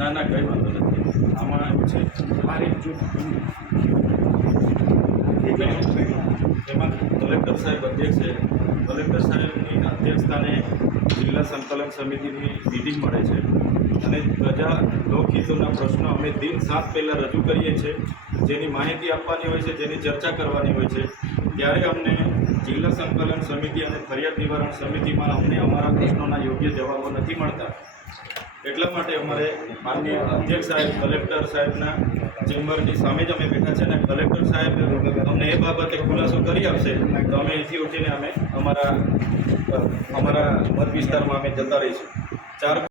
ના ના કંઈ વાંધો નથી. આમાં એવું છે એમાં કલેક્ટર સાહેબ અધ્યક્ષ છે. કલેક્ટર સાહેબની અધ્યક્ષસ્થાને જિલ્લા સંકલન સમિતિની મિટિંગ મળે છે અને પ્રજા લોકહિતોના પ્રશ્નો અમે દિન 7 પહેલાં રજૂ કરીએ છીએ. જેની માહિતી આપવાની હોય છે, જેની ચર્ચા કરવાની હોય છે, ત્યારે અમને જિલ્લા સંકલન સમિતિ અને ફરિયાદ નિવારણ સમિતિમાં અમને અમારા પ્રશ્નોના યોગ્ય જવાબો નથી મળતા. એટલા માટે અમારે માનનીય અધ્યક્ષ સાહેબ કલેક્ટર સાહેબના ચેમ્બરની સામે જ અમે બેઠા છે અને કલેક્ટર સાહેબ અમને એ બાબતે ખુલાસો કરી આપશે તો અમે અહીંથી ઉઠીને અમે અમારા મત વિસ્તારમાં અમે જતા રહીશું. 4